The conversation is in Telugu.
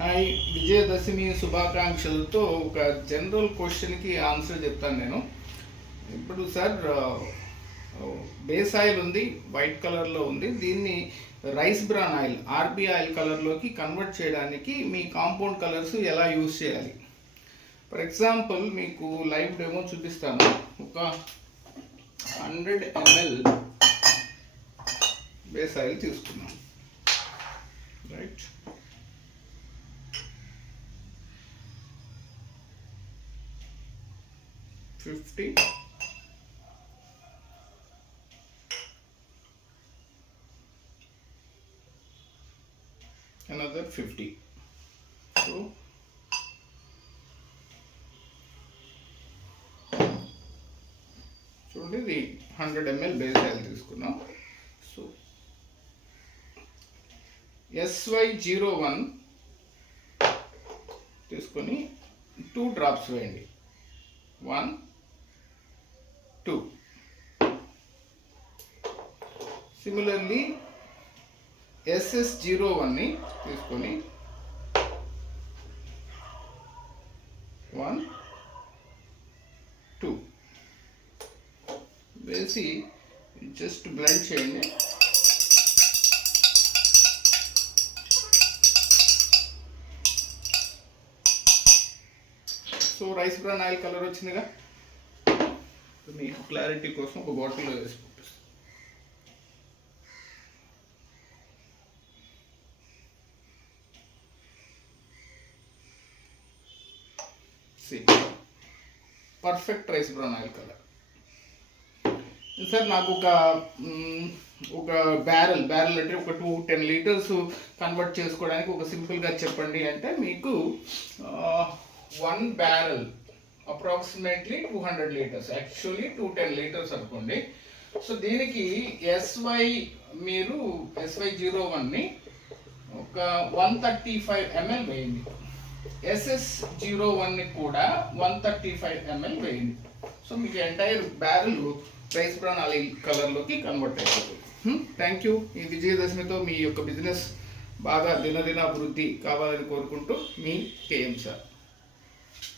హాయ్, విజయదశమి శుభాకాంక్షలతో ఒక జనరల్ క్వశ్చన్కి ఆన్సర్ చెప్తాను నేను. ఇప్పుడు సార్, బేస్ ఆయిల్ ఉంది, వైట్ కలర్లో ఉంది. దీన్ని rice bran oil, RB oil కలర్లోకి కన్వర్ట్ చేయడానికి మీ కాంపౌండ్ కలర్స్ ఎలా యూజ్ చేయాలి? ఫర్ ఎగ్జాంపుల్ మీకు లైవ్ డెమో చూపిస్తాను. ఒక 100 ml బేస్ ఆయిల్ తీసుకున్నాం, రైట్? another 50. So చూడండి, ఇది 100 ml బేస్ ఆయిల్ తీసుకున్నాం. సో SY01 తీసుకొని 2 డ్రాప్స్ వేయండి. 1 2. సిమిలర్లీ SS01ని తీసుకొని 1 2 వేసి జస్ట్ బ్లెండ్ చేయండి. So rice bran oil colour వచ్చిందిగా. మీకు క్లారిటీ కోసం ఒక బాటిల్లో వేసి పంపిస్తాను. Perfect rice brown oil colour. Sir, నాకు ఒక బ్యారెల్ అంటే ఒక 10 లీటర్స్ కన్వర్ట్ చేసుకోవడానికి ఒక సింపుల్గా చెప్పండి అంటే, మీకు 1 barrel approximately 200 litres, actually 210 litres అనుకోండి. సో దీనికి మీరు SY01ని ఒక 135 ml వేయండి. SS01ని కూడా 135 ml వేయండి. సో మీకు entire barrel rice brown oil కలర్లోకి కన్వర్ట్ అయిపోతుంది. Thank you. ఈ విజయదశమితో మీ యొక్క బిజినెస్ బాగా దినదిన అభివృద్ధి కావాలని కోరుకుంటూ, మీ KM సార్.